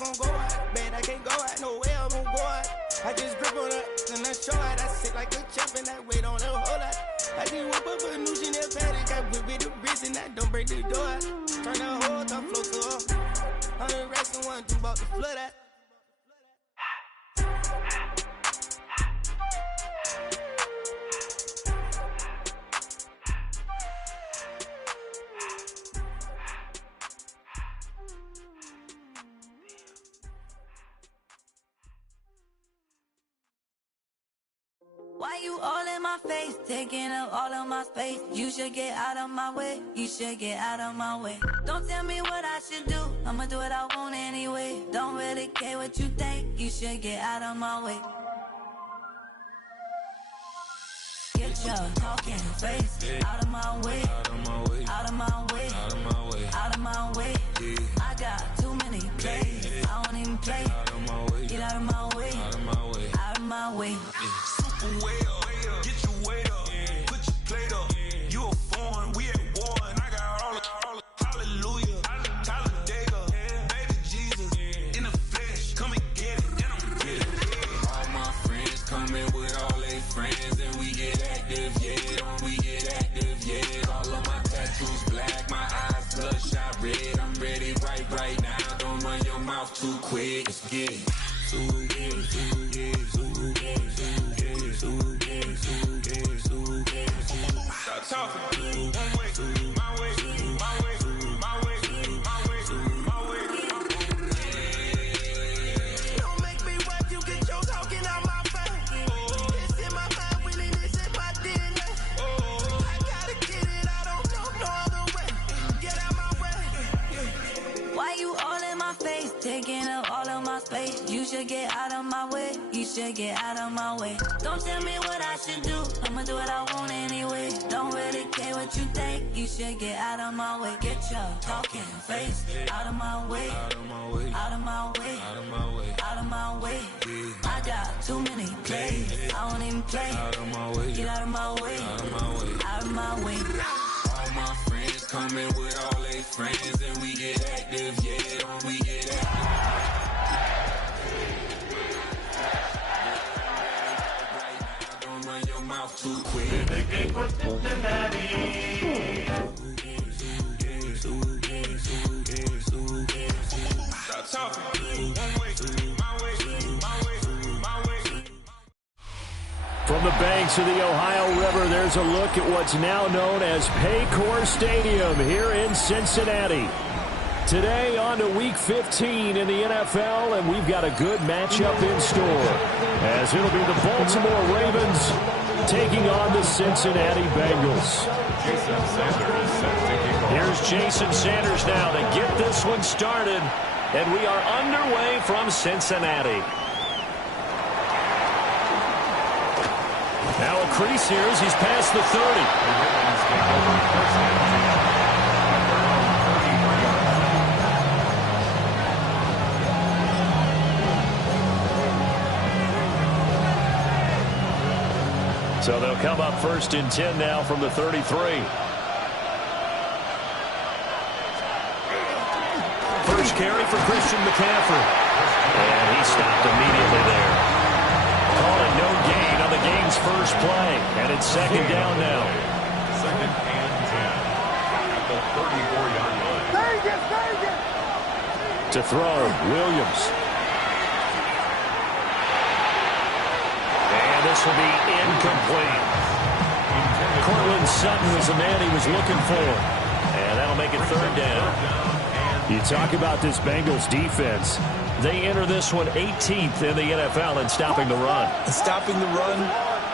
gon' go out. Man, I can't go out, no way I'm gon' go out. I just grip on her, and I show out. I sit like a champ and I wait on her whole lot. I just whip up a new Chanel paddock. I whip with the wrist and I don't break the door out. Turn that whole top flow to her. 100 racks and one, two about to flood out. Why you all in my face, taking up all of my space? You should get out of my way, you should get out of my way. Don't tell me what I should do, I'ma do what I want anyway. Don't really care what you think, you should get out of my way. Get your talking face out of my way, out of my way, out of my way, out of my way, out of my way. I got too many plays, I don't even play. Out of my way, get out of my way, out of my way, out of my way. Way up, get your weight up, put your plate up. You a foreign, we at war, and I got all the hallelujah, Talladega, baby Jesus, in the flesh, come and get it, and I'm with it. All my friends coming with all their friends, and we get active, yeah, don't we get active, yeah. All of my tattoos black, my eyes bloodshot red, I'm ready right now, don't run your mouth too quick, let's get it. Stop talking. One way, my way, my way, my way, my way, my way. Don't make me wipe you, get your talking out my face. It's in my mind, winning, it's in my DNA. I gotta get it, I don't know no other way. Get out my way. Why you all in my face, taking up all of my space? You should get out of my way, you should get out of my way. Don't tell me what I should do, I'ma do what I want anyway. Don't really care what you think, you should get out of my way. Get your talking face out of my way, out of my way, out of my way, out of my way, out of my way. I got too many plays, I don't even play. Out of my way, get out of my way, out of my way, out of my way. All my friends coming with all their friends, and we get active, yeah, don't we get active. Don't run your mouth too quick. Stop talking. One way, my way, my way, my way. From the banks of the Ohio River, there's a look at what's now known as Paycor Stadium here in Cincinnati. Today on to Week 15 in the NFL, and we've got a good matchup in store, as it'll be the Baltimore Ravens taking on the Cincinnati Bengals. Here's Jason Sanders now to get this one started, and we are underway from Cincinnati. Now a crease here as he's past the 30. So they'll come up first and 10 now from the 33. First carry for Christian McCaffrey. And he stopped immediately there. Calling no gain on the game's first play. And it's second down now. Second and 10 at the 34-yard line. To throw, Williams. And this will be incomplete. Cortland Sutton was the man he was looking for. And that'll make it third down. You talk about this Bengals defense. They enter this one 18th in the NFL in stopping the run. And stopping the run,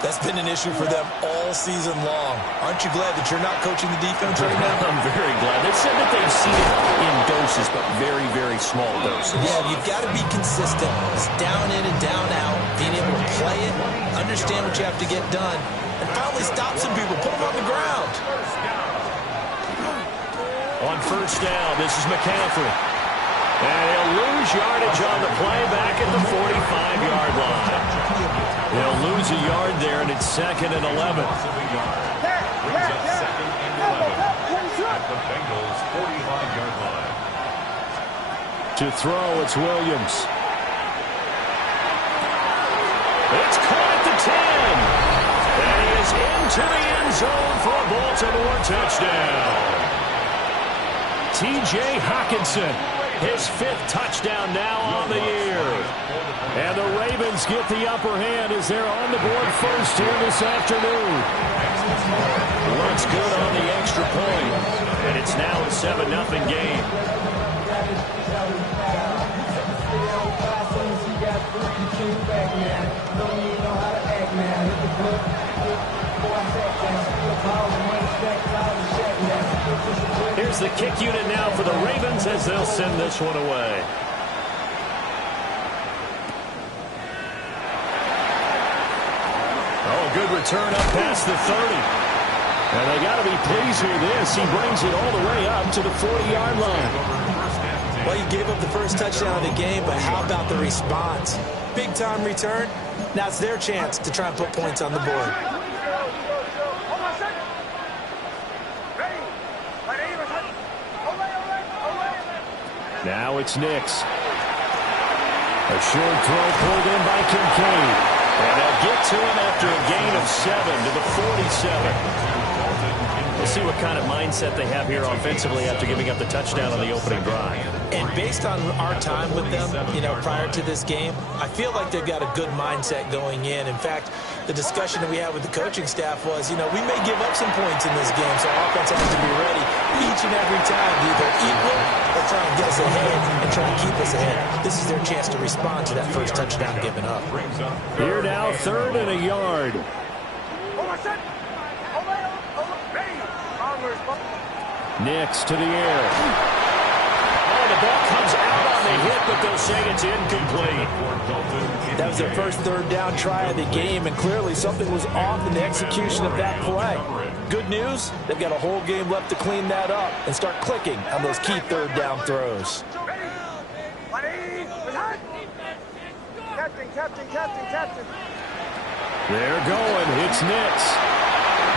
that's been an issue for them all season long. Aren't you glad that you're not coaching the defense right now? I'm very glad. They've said that they've seen it in doses, but very, very small doses. Yeah, you've got to be consistent. It's down in and down out. Being able to play it, understand what you have to get done, and finally stop some people, put them on the ground. On first down, this is McCaffrey. And he'll lose yardage on the play back at the 45-yard line. They'll lose a yard there, and it's second and 11. Brings up second and 11 at the Bengals' 45-yard line. To throw, it's Williams. It's caught at the 10. And he is into the end zone for a Baltimore touchdown. T.J. Hockenson, his 5th touchdown now on the year. And the Ravens get the upper hand as they're on the board first here this afternoon. Looks good on the extra point. And it's now a 7-0 game. Here's the kick unit now for the Ravens as they'll send this one away. Oh, good return up past the 30. And they got to be pleased with this. He brings it all the way up to the 40-yard line. Well, you gave up the first touchdown of the game, but how about the response? Big-time return. Now it's their chance to try and put points on the board. Now it's Nix. A short throw pulled in by Kincaid. And they'll get to him after a gain of 7 to the 47. We'll see what kind of mindset they have here offensively after giving up the touchdown on the opening drive. And based on our time with them, prior to this game, I feel like they've got a good mindset going in. In fact, the discussion that we had with the coaching staff was, we may give up some points in this game, so our offense has to be ready each and every time to either equal or try and get us ahead and try and keep us ahead. This is their chance to respond to that first touchdown given up. Here now, 3rd and a yard. Nix to the air. Oh, the ball comes out on the hit, but they'll say it's incomplete. That was their first 3rd down try of the game, and clearly something was off in the execution of that play. Good news, they've got a whole game left to clean that up and start clicking on those key 3rd down throws. Captain. They're going. It's Nix.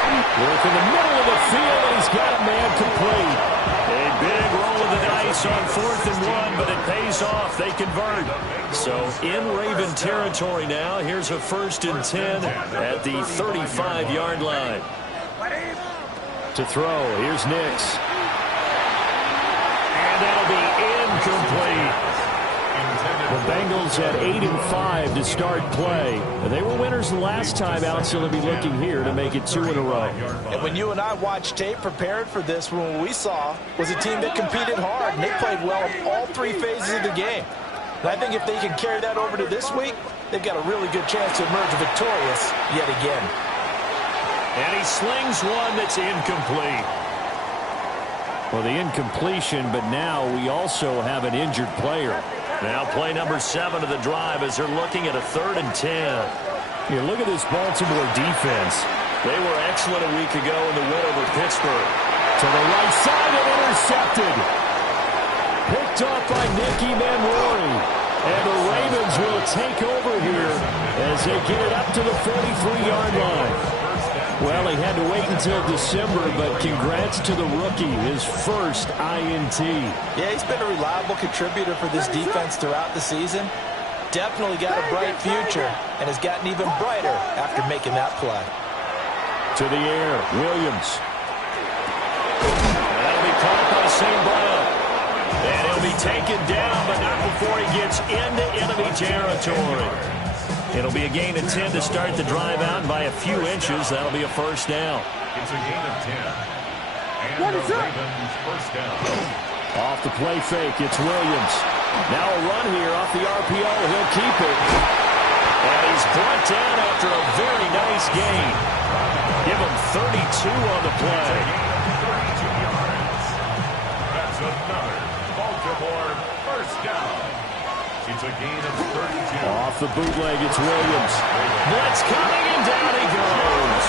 Work in the middle of the field, and he's got a man complete. A big roll of the dice on 4th and 1, but it pays off. They convert. So in Raven territory now. Here's a 1st and 10 at the 35-yard line. To throw, here's Nix. And that'll be incomplete. The Bengals had 8-5 to start play. And they were winners the last time out, so they'll be looking here to make it 2 in a row. And when you and I watched tape prepared for this, what we saw was a team that competed hard, and they played well in all 3 phases of the game. And I think if they can carry that over to this week, they've got a really good chance to emerge victorious yet again. And he slings one that's incomplete. Well, the incompletion, but now we also have an injured player. Now play number 7 of the drive as they're looking at a 3rd and 10. Here, look at this Baltimore defense. They were excellent a week ago in the win over Pittsburgh. To the right side and intercepted. Picked off by Nicky Manwari. And the Ravens will take over here as they get it up to the 43-yard line. Well, he had to wait until December, but congrats to the rookie, his first INT. Yeah, he's been a reliable contributor for this defense throughout the season. Definitely got a bright future and has gotten even brighter after making that play. To the air, Williams. And that'll be caught by St. Brown. And he'll be taken down, but not before he gets into enemy territory. It'll be a gain of 10 to start the drive out by a few inches. That'll be a 1st down. It's a gain of 10. And the Ravens 1st down. Off the play fake, it's Williams. Now a run here off the RPO. He'll keep it. And he's brought down after a very nice gain. Give him 32 on the play. That's another Baltimore 1st down. It's a gain of 32. Off the bootleg, it's Williams. Blitz coming, and down he goes.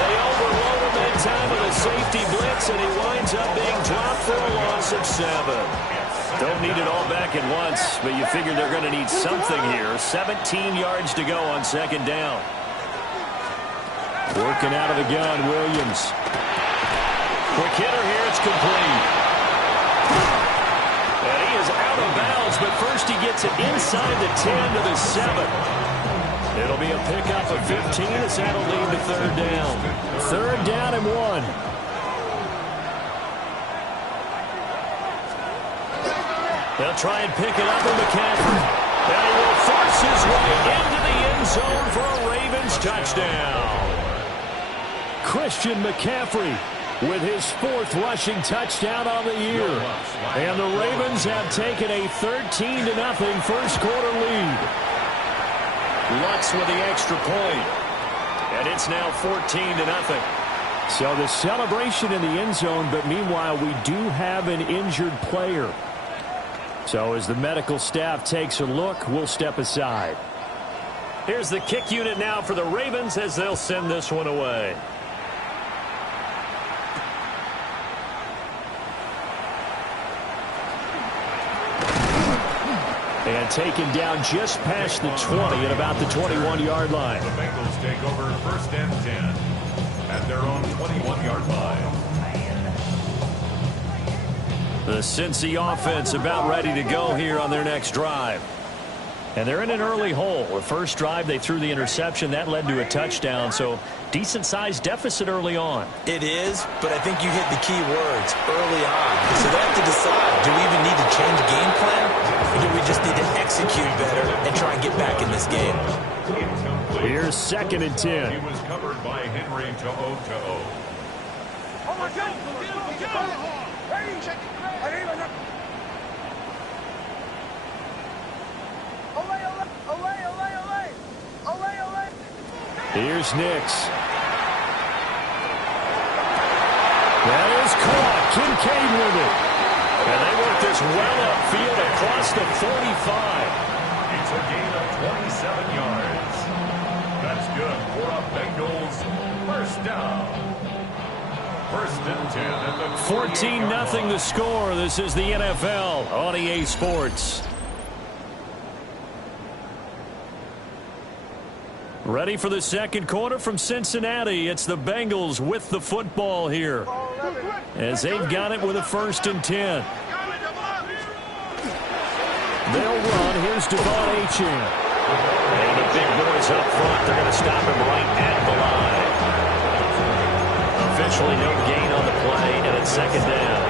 They overload him that time with a safety blitz, and he winds up being dropped for a loss of 7. Don't need it all back at once, but you figure they're going to need something here. 17 yards to go on 2nd down. Working out of the gun, Williams. Quick hitter here, it's complete. but first he gets it inside the 10 to the 7. It'll be a pickup of 15 as that'll lead to third down. Third down and 1. They'll try and pick it up with McCaffrey. And he will force his way into the end zone for a Ravens touchdown. Christian McCaffrey with his 4th rushing touchdown on the year. And the Ravens have taken a 13-0 first quarter lead. Lutz with the extra point. And it's now 14-0. So the celebration in the end zone, but meanwhile we do have an injured player. So as the medical staff takes a look, we'll step aside. Here's the kick unit now for the Ravens as they'll send this one away. And taken down just past the 20 at about the 21-yard line. The Bengals take over 1st and 10 at their own 21-yard line. The Cincy offense about ready to go here on their next drive. And they're in an early hole. The first drive, they threw the interception. That led to a touchdown, so decent-sized deficit early on. It is, but I think you hit the key words early on. So they have to decide, do we even need to change game plan, or do we just need to execute better and try and get back in this game? Here's 2nd and 10. He was covered by Henry To'o. Oh, my God! Here's Nix. That is caught. Kincaid with it. And they work this well upfield across the 45. It's a gain of 27 yards. That's good for a Bengals 1st down. 1st and 10 at the 14-0 the score. This is the NFL on EA Sports. Ready for the second quarter from Cincinnati. It's the Bengals with the football here as they've got it with a 1st and 10. They'll run. Here's Devon Achane. And the big boys up front. They're going to stop him right at the line. Officially no gain on the play, and it's 2nd down.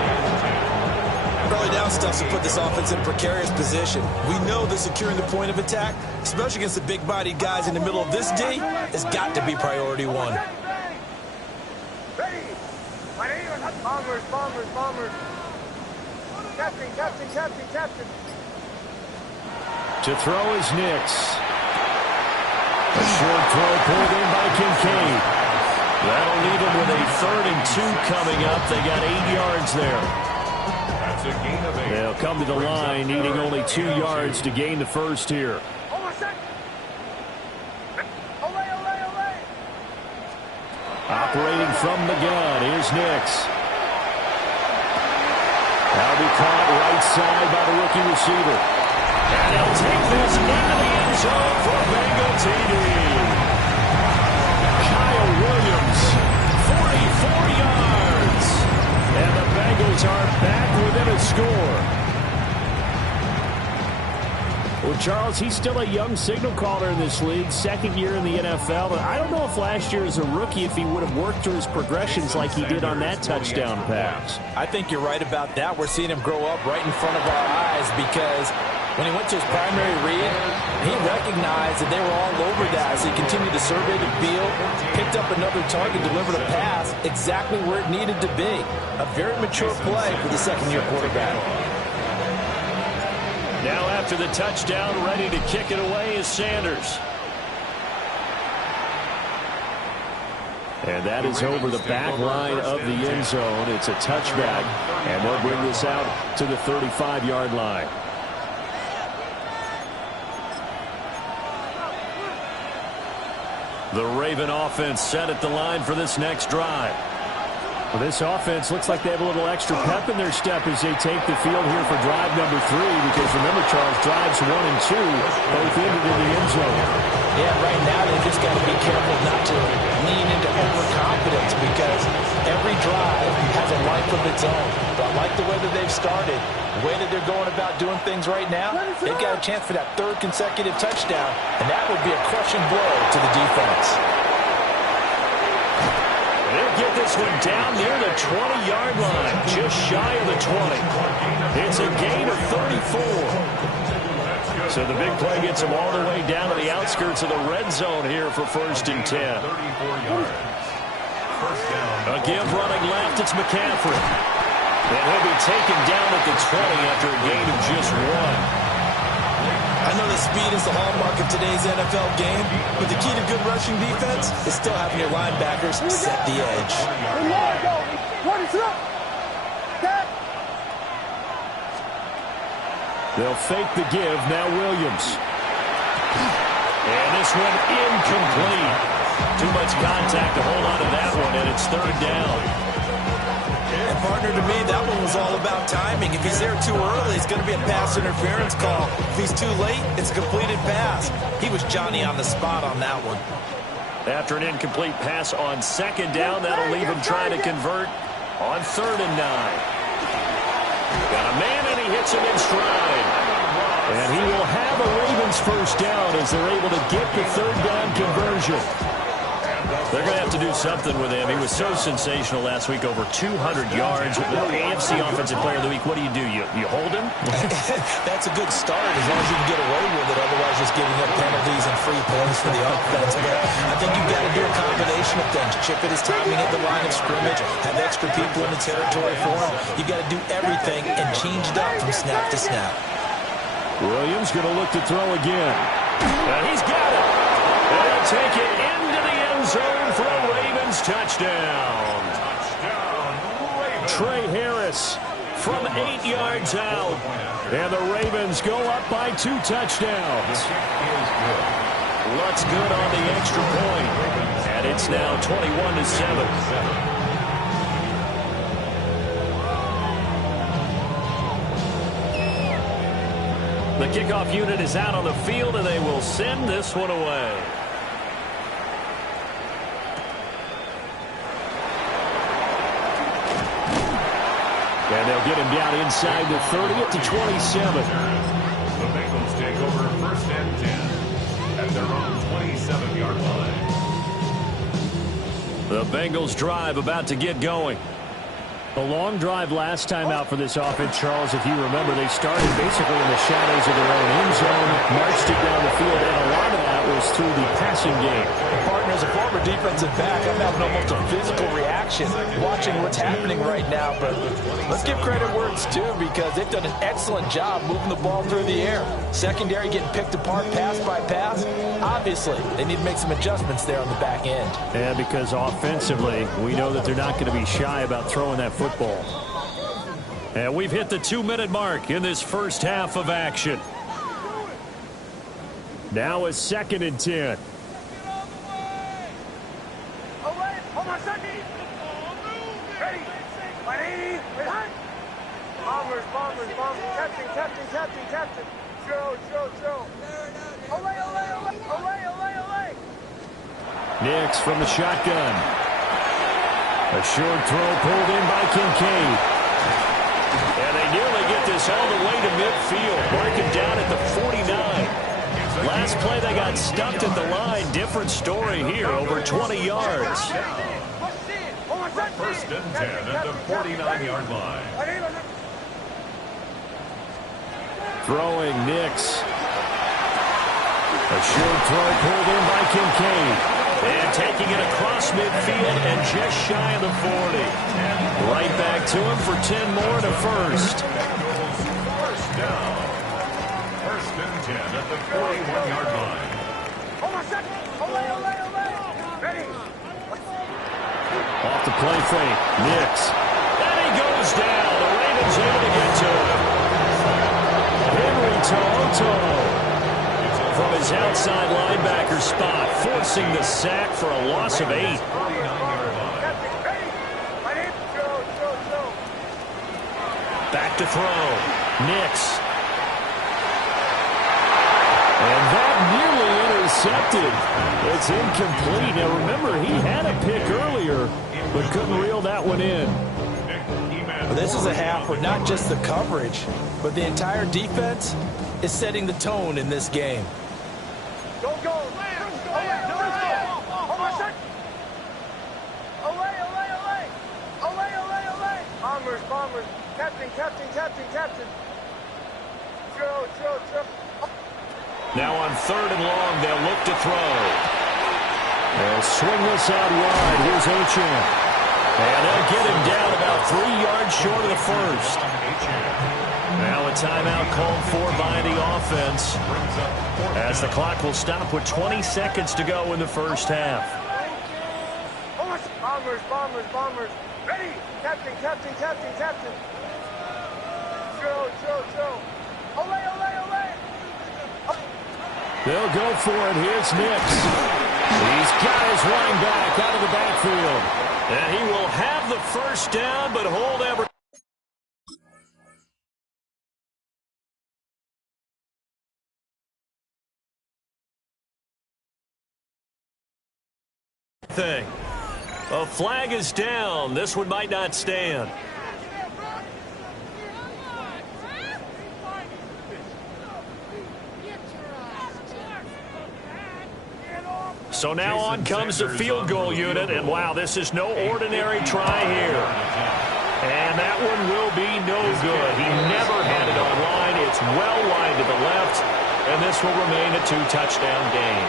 Early down stuff to put this offense in a precarious position. We know that securing the point of attack, especially against the big-bodied guys in the middle of this D, has got to be priority 1. Bombers. Captain. To throw is Nix. A short throw pulled in by Kincaid. That'll leave them with a 3rd and 2 coming up. They got 8 yards there. That's a gain of 8. They'll come to the line, needing only 2 yards to gain the first here. Operating from the gun, here's Nix. That'll be caught right side by the rookie receiver. And he'll take this into the end zone for a Bengal TD. Kyle Williams, 44 yards. And the Bengals are back within a score. Well, Charles, he's still a young signal caller in this league, 2nd year in the NFL. But I don't know if last year as a rookie, if he would have worked through his progressions like he did on that touchdown pass. I think you're right about that. We're seeing him grow up right in front of our eyes because when he went to his primary read, he recognized that they were all over that. So he continued to survey the field, picked up another target, delivered a pass exactly where it needed to be. A very mature play for the 2nd-year quarterback. Now after the touchdown, ready to kick it away is Sanders. And that is over the back line of the end zone. It's a touchback, and they'll bring this out to the 35-yard line. The Raven offense set at the line for this next drive. Well, this offense looks like they have a little extra pep in their step as they take the field here for drive number 3, because remember, Charles, drives 1 and 2 both ended in the end zone. Yeah, right now they just got to be careful not to lean into overconfidence, because every drive has a life of its own. But I like the way that they've started, the way that they're going about doing things right now. They've got a chance for that 3rd consecutive touchdown, and that would be a crushing blow to the defense. They'll get this one down near the 20-yard line, just shy of the 20. It's a gain of 34. So the big play gets them all the way down to the outskirts of the red zone here for 1st and 10. A give running left, it's McCaffrey. And he'll be taken down at the 20 after a gain of just 1. I know that speed is the hallmark of today's NFL game, but the key to good rushing defense is still having your linebackers set the edge. They'll fake the give, now Williams. And this one incomplete. Too much contact to hold on to that one, and it's 3rd down. And partner, to me, that one was all about timing. If he's there too early, it's going to be a pass interference call. If he's too late, it's a completed pass. He was Johnny on the spot on that one. After an incomplete pass on 2nd down, that'll leave him trying to convert on 3rd and 9. Got a man, and he hits him in stride. And he will have a Ravens 1st down as they're able to get the 3rd down conversion. They're going to have to do something with him. He was so sensational last week, over 200 yards. AFC Offensive Player of the Week, what do? You hold him? That's a good start as long as you can get away with it. Otherwise, just giving up penalties and free points for the offense. But I think you've got to do a combination of things. Chip at his timing at the line of scrimmage, have extra people in the territory for him. You've got to do everything and change it up from snap to snap. Williams going to look to throw again. And he's got it. They'll take it into the end zone for a Ravens touchdown. Trey Harris from 8 yards out. And the Ravens go up by 2 touchdowns. Looks good on the extra point. And it's now 21-7. The kickoff unit is out on the field, and they will send this one away. And they'll get him down inside the 30 at the 27. The Bengals take over 1st and 10 at their own 27-yard line. The Bengals drive about to get going. A long drive last time out for this offense, Charles. If you remember, they started basically in the shadows of their own end zone, marched it down the field, and a lot of that was through the passing game. Partner, as a former defensive back, I'm having almost a physical reaction watching what's happening right now. But let's give credit where it's due, because they've done an excellent job moving the ball through the air. Secondary getting picked apart pass by pass. Obviously, they need to make some adjustments there on the back end. And because offensively, we know that they're not going to be shy about throwing that football. And we've hit the 2-minute mark in this first half of action. Now a 2nd and 10. Captain. Show. Olay. Nix from the shotgun. A short throw pulled in by Kincaid. And they nearly get this all the way to midfield. Mark him down at the 49. Last play they got stuffed at the line. Different story here, over 20 yards. 1st and 10 at the 49-yard line. Throwing Nix. A short throw pulled in by Kincaid. And taking it across midfield and just shy of the 40. Right back to him for 10 more and a first. 1st down. 1st and 10 at the 41-yard line. Off the play fake. Nix. And he goes down. The Ravens able to get to him. Henry To'oto from his outside linebacker spot, forcing the sack for a loss of 8. to throw. Nix. And that nearly intercepted. It's incomplete. Now, remember, he had a pick earlier, but couldn't reel that one in. Well, this is a half where not just the coverage, but the entire defense is setting the tone in this game. Go, go. Bombers. Captain. Joe. Now on 3rd and long, they'll look to throw. They'll swing this out wide. Here's Ochan. And they'll get him down about 3 yards short of the first. Now a timeout called for by the offense, as the clock will stop with 20 seconds to go in the first half. Bombers. Ready. Captain. Joe. Olay. They'll go for it. Here's Nix. He's got his running back out of the backfield. And he will have the first down, but hold everything. A flag is down. This one might not stand. So now on comes the field goal unit, and wow, this is no ordinary try here. And that one will be no good. He never had it online. It's well wide to the left, and this will remain a 2-touchdown game.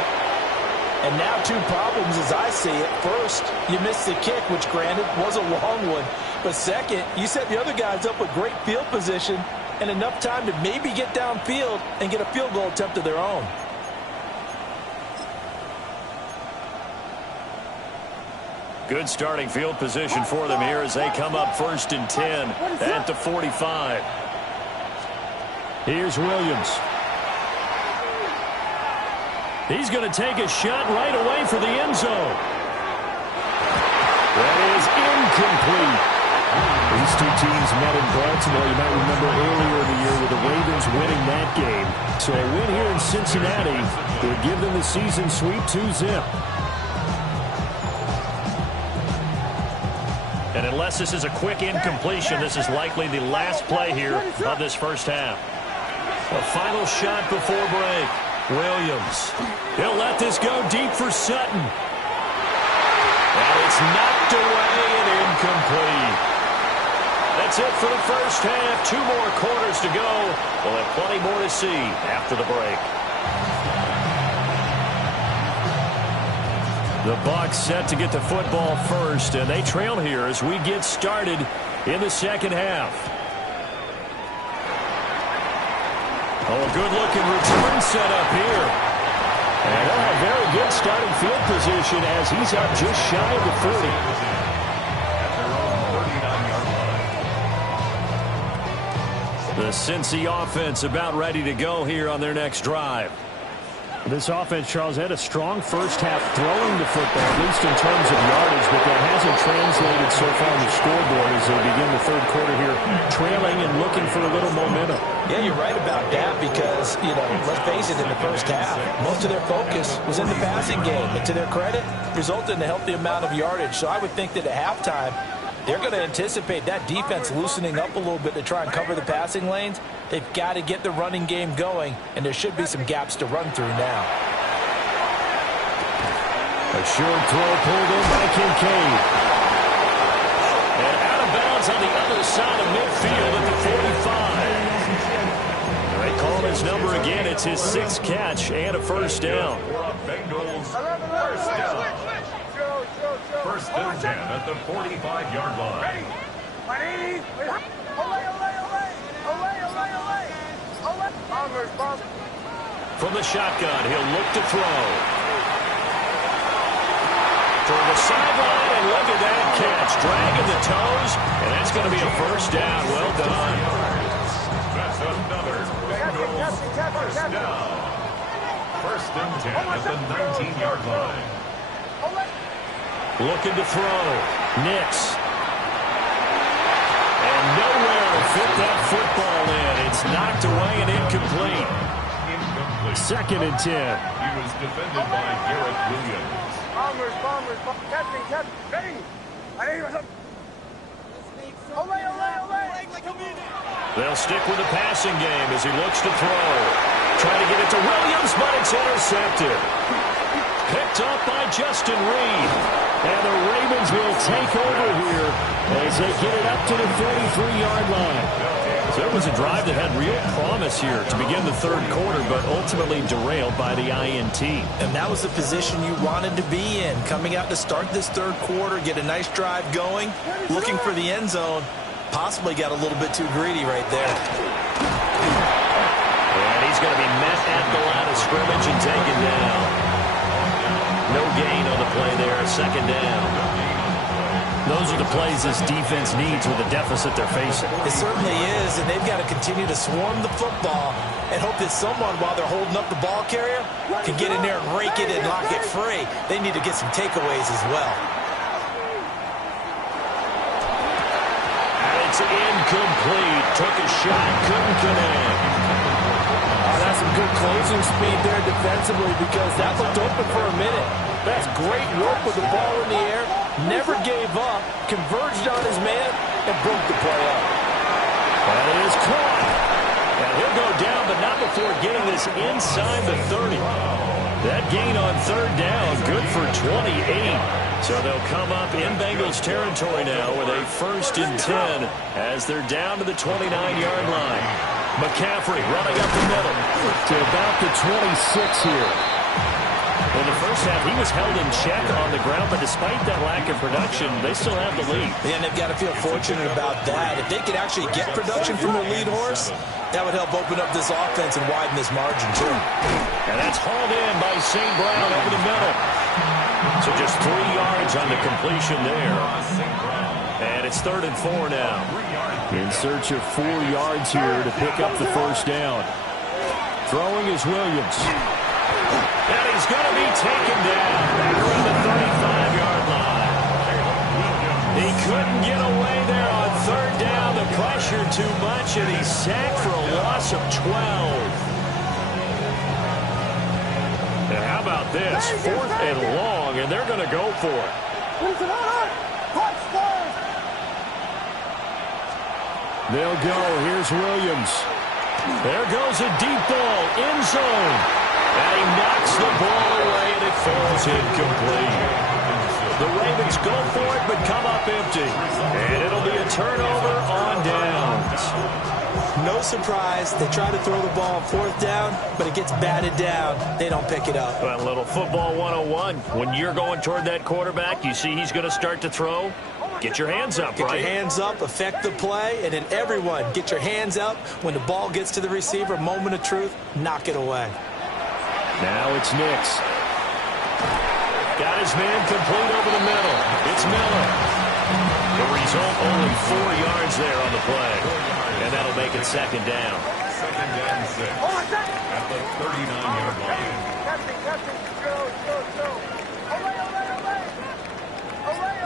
And now 2 problems as I see it. First, you missed the kick, which granted was a long one. But second, you set the other guys up with great field position and enough time to maybe get downfield and get a field goal attempt of their own. Good starting field position for them here as they come up 1st and 10 at the 45. Here's Williams. He's going to take a shot right away for the end zone. That is incomplete. These 2 teams met in Baltimore. You might remember earlier in the year with the Ravens winning that game. So a win here in Cincinnati would give them the season sweep 2-zip. And unless this is a quick incompletion, this is likely the last play here of this first half. A final shot before break. Williams. He'll let this go deep for Sutton. And it's knocked away and incomplete. That's it for the first half. 2 more quarters to go. We'll have plenty more to see after the break. The Bucs set to get the football first, and they trail here as we get started in the second half. Oh, a good-looking return set up here. And they'll have very good starting field position as he's up just shy of the 40. The Cincy offense about ready to go here on their next drive. This offense, Charles, had a strong first half throwing the football, at least in terms of yardage, but that hasn't translated so far on the scoreboard as they begin the 3rd quarter here, trailing and looking for a little momentum. Yeah, you're right about that because, let's face it, in the first half, most of their focus was in the passing game. And to their credit, resulted in a healthy amount of yardage. So I would think that at halftime, they're going to anticipate that defense loosening up a little bit to try and cover the passing lanes. They've got to get the running game going, and there should be some gaps to run through now. A short throw pulled in by Kincaid. And out of bounds on the other side of midfield at the 45. They call his number again. It's his 6th catch and a first down. Bengals first down. 1st and 10 at the 45-yard line. From the shotgun, he'll look to throw. For the sideline, and look at that catch. Dragging the toes, and that's going to be a first down. Well done. That's another Bengals first down. 1st and 10 at the 19-yard line. Looking to throw. Nix. And nowhere fit that football in. It's knocked away and incomplete. Second and 10. He was defended by Garrett Williams. Bombers, captain, ready. Olay, olay, olay. They'll stick with the passing game as he looks to throw. Trying to get it to Williams, but it's intercepted. Picked up by Justin Reed. And the Ravens will take over here as they get it up to the 43-yard line. So it was a drive that had real promise here to begin the third quarter, but ultimately derailed by the INT. And that was the position you wanted to be in, coming out to start this third quarter, get a nice drive going, looking for the end zone. Possibly got a little bit too greedy right there. And he's going to be met at the line of scrimmage and taken down. No gain on the play there, second down. Those are the plays this defense needs with the deficit they're facing. It certainly is, and they've got to continue to swarm the football and hope that someone, while they're holding up the ball carrier, can get in there and rake it and knock it free. They need to get some takeaways as well. And it's incomplete. Took a shot, couldn't connect. That's some good closing speed there defensively because that looked open for a minute. That's great work with the ball in the air. Never gave up, converged on his man, and broke the play up. And it is caught. And he'll go down, but not before getting this inside the 30. That gain on third down, good for 28. So they'll come up in Bengals territory now with a 1st and 10 as they're down to the 29-yard line. McCaffrey running up the middle to about the 26 here. In the first half, he was held in check on the ground, but despite that lack of production, they still have the lead. And they've got to feel fortunate about that. If they could actually get production from their lead horse, that would help open up this offense and widen this margin, too. And that's hauled in by St. Brown over the middle. So just 3 yards on the completion there. And it's 3rd and 4 now. In search of 4 yards here to pick up the first down. Throwing is Williams. And he's going to be taken down back around the 35-yard line. He couldn't get away there on third down. The pressure too much, and he's sacked for a loss of 12. And how about this? 4th and long, and they're going to go for it. They'll go. Here's Williams. There goes a deep ball, end zone. And he knocks the ball away, and it falls incomplete. The Ravens go for it, but come up empty. And it'll be a turnover on downs. No surprise. They try to throw the ball on 4th down, but it gets batted down. They don't pick it up. Well, a little football 101. When you're going toward that quarterback, you see he's going to start to throw. Get your hands up, right? Get your hands up, affect the play, and then everyone, get your hands up. When the ball gets to the receiver, moment of truth, knock it away. Now it's Nix. Got his man complete over the middle. It's Miller. The result, only 4 yards there on the play. And that'll make it 2nd down. 2nd and 6 at the 39-yard line. Captain, go. Olay.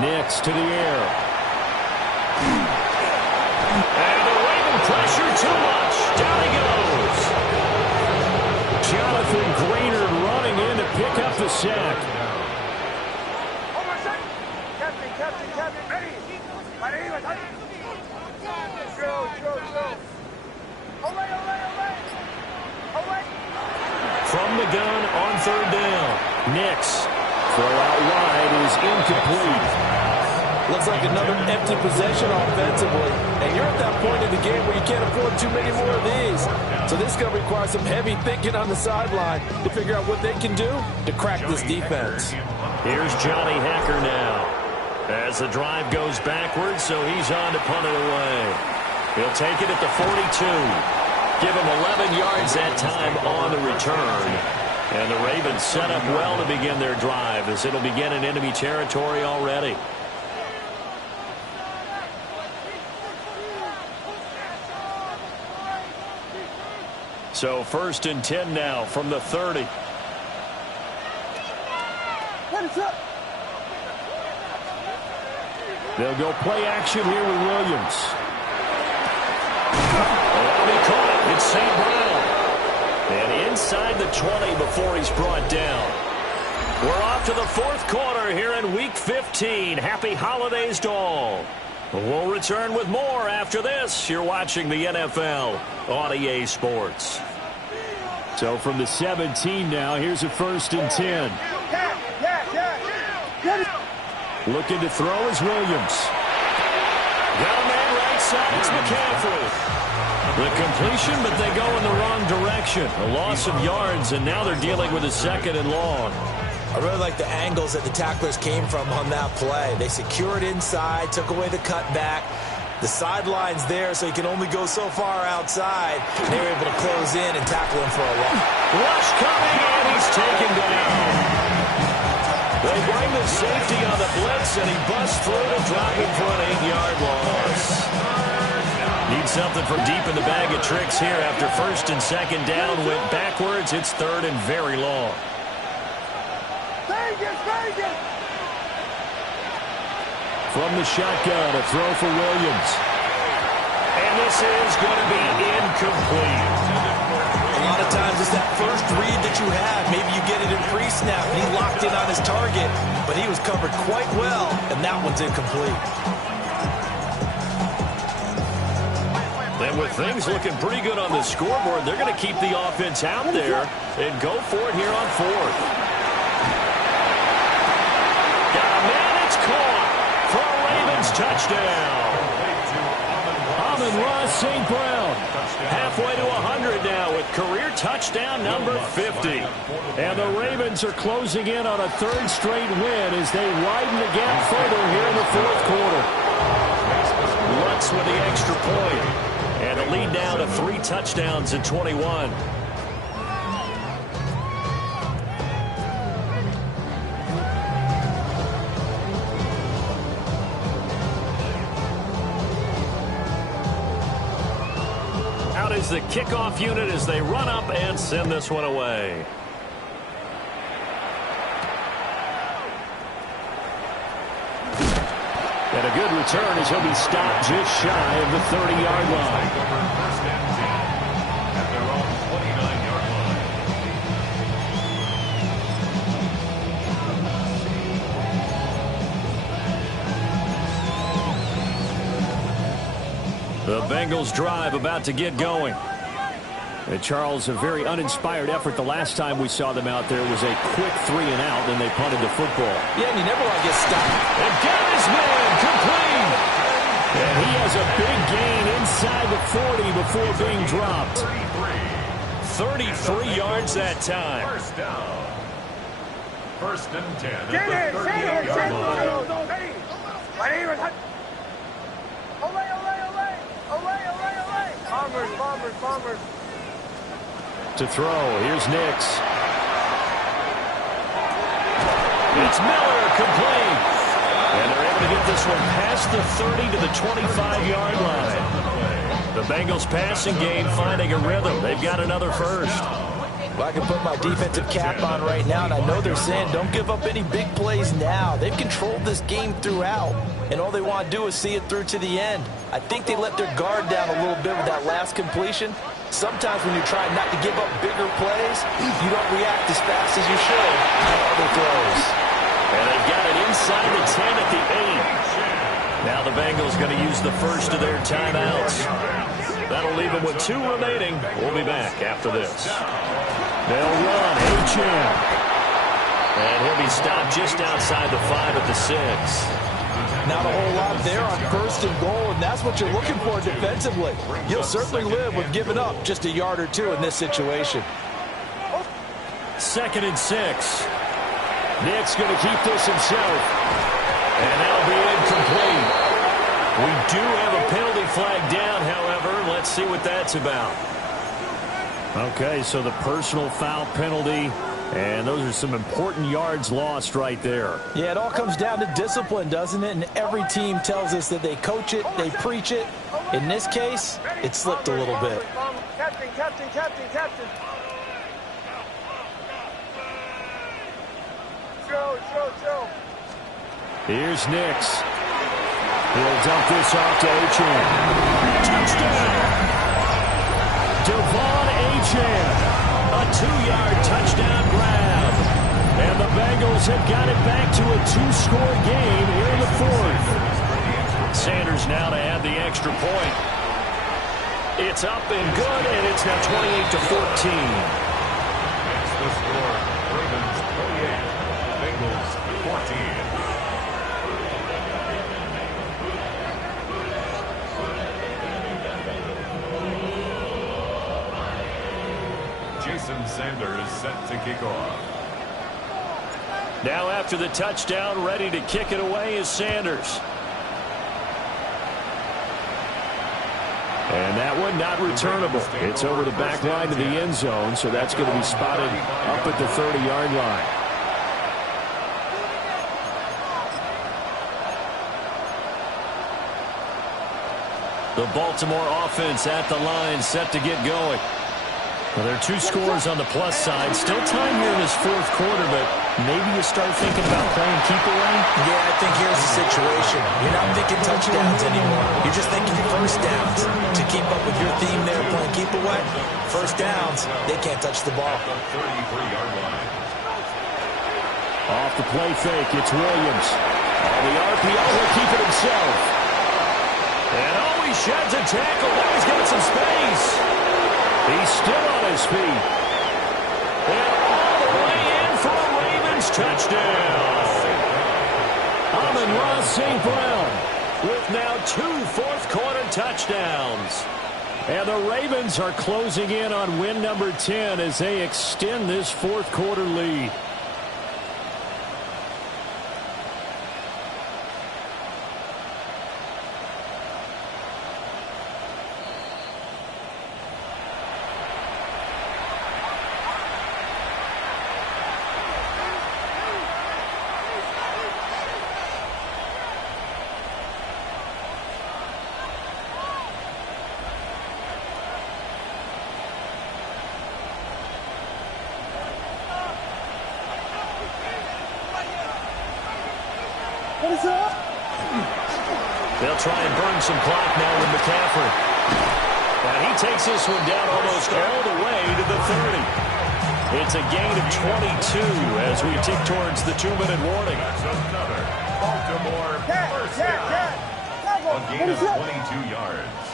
Nix to the air. And the Raven pressure too much. Down he goes. Jonathan Brainerd running in to pick up the sack. Captain, ready. Olay. From the gun on third down. Nix. Throw out wide is incomplete. Looks like another empty possession offensively. And you're at that point in the game where you can't afford too many more of these. So this is going to require some heavy thinking on the sideline to figure out what they can do to crack this defense. Here's Johnny Hacker now. As the drive goes backwards, so he's on to punt it away. He'll take it at the 42. Give him 11 yards that time on the return. And the Ravens set up well to begin their drive as it'll begin in enemy territory already. So 1st and 10 now from the 30. They'll go play action here with Williams. Oh, he caught it. It's St. Brown. And inside the 20 before he's brought down. We're off to the fourth quarter here in Week 15. Happy holidays to all. We'll return with more after this. You're watching the NFL on EA Sports. So from the 17 now, here's a 1st and 10. Looking to throw is Williams. Got a man right side. It's McCaffrey. The completion, but they go in the wrong direction. A loss of yards, and now they're dealing with a 2nd and long. I really like the angles that the tacklers came from on that play. They secured inside, took away the cutback. The sideline's there, so he can only go so far outside. They were able to close in and tackle him for a loss. Rush coming, and he's taken down. They bring the safety on the blitz, and he busts through to drop him for an 8-yard loss. Need something from deep in the bag of tricks here after 1st and 2nd down. Went backwards. It's 3rd and very long. From the shotgun, a throw for Williams. And this is going to be incomplete. A lot of times it's that first read that you have. Maybe you get it in pre-snap, and he locked in on his target, but he was covered quite well, and that one's incomplete. And with things looking pretty good on the scoreboard, they're going to keep the offense out there and go for it here on 4th. Got a man, it's caught for a Ravens touchdown. Amon-Ra St. Brown halfway to 100 now with career touchdown number 50. And the Ravens are closing in on a 3rd straight win as they widen the gap further here in the 4th quarter. Lutz with the extra point. And a lead now to 3 touchdowns in 21. Out is the kickoff unit as they run up and send this one away. And a good return as he'll be stopped just shy of the 30-yard line. First and 10 at their own 29-yard line. The Bengals drive about to get going. And Charles, a very uninspired effort. The last time we saw them out there was a quick 3 and out, and they punted the football. Yeah, and you never want to get stopped. And got his man complete. And he has a big gain inside the 40 before being dropped. 33 yards that time. First down. 1st and 10 at the 38-yard line. Bombers. To throw, here's Nix. It's Miller, complete. And they're able to get this one past the 30 to the 25-yard line. The Bengals passing game finding a rhythm. They've got another first. Well, I can put my defensive cap on right now, and I know they're saying don't give up any big plays now. They've controlled this game throughout, and all they want to do is see it through to the end. I think they let their guard down a little bit with that last completion. Sometimes when you're trying not to give up bigger plays, you don't react as fast as you should on other throws. And they've got it inside the 10 at the 8. Now the Bengals going to use the first of their timeouts. That'll leave them with 2 remaining. We'll be back after this. They'll run H.M. And he'll be stopped just outside the 5 at the 6. Not a whole lot there on 1st and goal, and that's what you're looking for defensively. You'll certainly live with giving up just a yard or 2 in this situation. 2nd and 6. Nick's going to keep this himself. And that'll be incomplete. We do have a penalty flag down, however. Let's see what that's about. Okay, so the personal foul penalty. And those are some important yards lost right there. Yeah, it all comes down to discipline, doesn't it? And every team tells us that they coach it, they preach it. In this case, it slipped a little bit. Captain. Show. Here's Nix. He'll dump this off to Achan. Touchdown! Devon Achan. A 2-yard touchdown grab. And the Bengals have got it back to a 2-score game here in the fourth. Sanders now to add the extra point. It's up and good, and it's now 28-14. That's the score. Ravens 28, Bengals 14. Jason Sanders set to kick off. Now after the touchdown, ready to kick it away is Sanders. And that one not returnable. It's over the back line to the end zone, so that's going to be spotted up at the 30-yard line. The Baltimore offense at the line, set to get going. Well, there are 2 scores on the plus side. Still time here in this fourth quarter, but maybe you start thinking about playing keep away? Yeah, I think here's the situation. You're not thinking touchdowns anymore. You're just thinking first downs. To keep up with your theme there, playing keep away, first downs, they can't touch the ball. 33-yard line. Off the play fake, it's Williams. On the RPO, he'll keep it himself. And he sheds a tackle. Now he's got some space. He's still on his feet. And all the way in for a Ravens touchdown. Amon-Ra St. Brown with now 2 fourth-quarter touchdowns. And the Ravens are closing in on win number 10 as they extend this fourth-quarter lead. They'll try and burn some clock now with McCaffrey. And he takes this one down almost all the way to the 30. It's a gain of 22 as we tick towards the 2-minute warning. That's another Baltimore first down. A gain of 22 yards.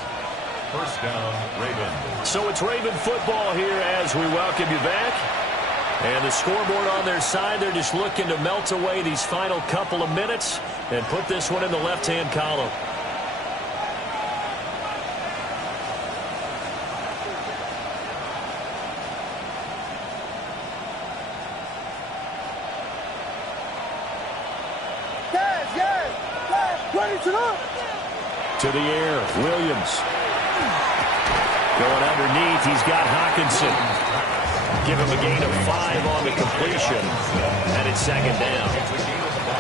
First down, Ravens. So it's Raven football here as we welcome you back. And the scoreboard on their side, they're just looking to melt away these final couple of minutes and put this one in the left-hand column. To the air, Williams. Going underneath, he's got Hawkinson. Give him a gain of 5 on the completion, and it's second down.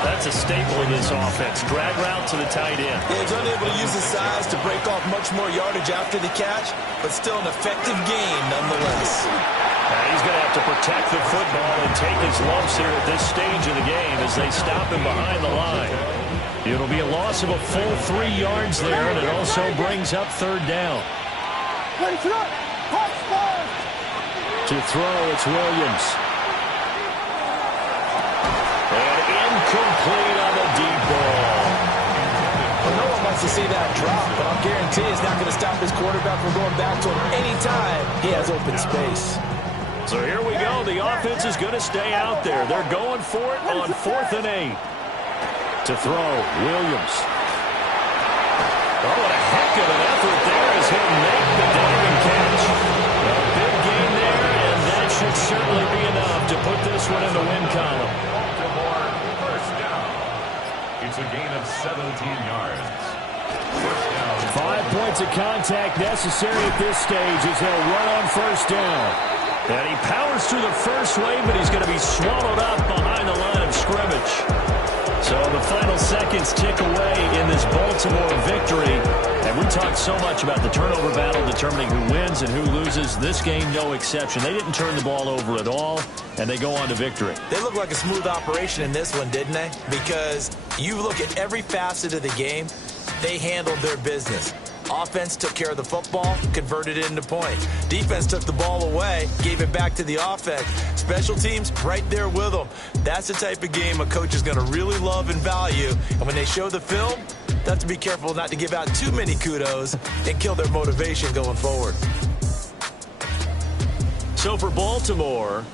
That's a staple in this offense. Drag route to the tight end. Yeah, he's unable to use his size to break off much more yardage after the catch, but still an effective gain nonetheless. He's going to have to protect the football and take his lumps here at this stage of the game as they stop him behind the line. It'll be a loss of a full 3 yards there, and it also brings up third down. To throw, it's Williams. And incomplete on the deep ball. Well, no one wants to see that drop, but I'll guarantee it's not going to stop his quarterback from going back to him anytime he has open space. So here we go. The offense is going to stay out there. They're going for it on 4th and 8. To throw, Williams. Oh, what a heck of an effort there as he'll make the diving catch. A big gain there, and that should certainly be enough to put this one in the win column. Baltimore first down. It's a gain of 17 yards. First down. 5 points of contact necessary at this stage as they'll run on first down. And he powers through the first wave, but he's going to be swallowed up behind the line of scrimmage. So the final seconds tick away in this Baltimore victory. And we talked so much about the turnover battle determining who wins and who loses. This game, no exception. They didn't turn the ball over at all, and they go on to victory. They look like a smooth operation in this one, didn't they? Because you look at every facet of the game, They handled their business. Offense took care of the football, converted it into points. Defense took the ball away, gave it back to the offense. Special teams, right there with them. That's the type of game a coach is going to really love and value. And when they show the film, they have to be careful not to give out too many kudos and kill their motivation going forward. So for Baltimore,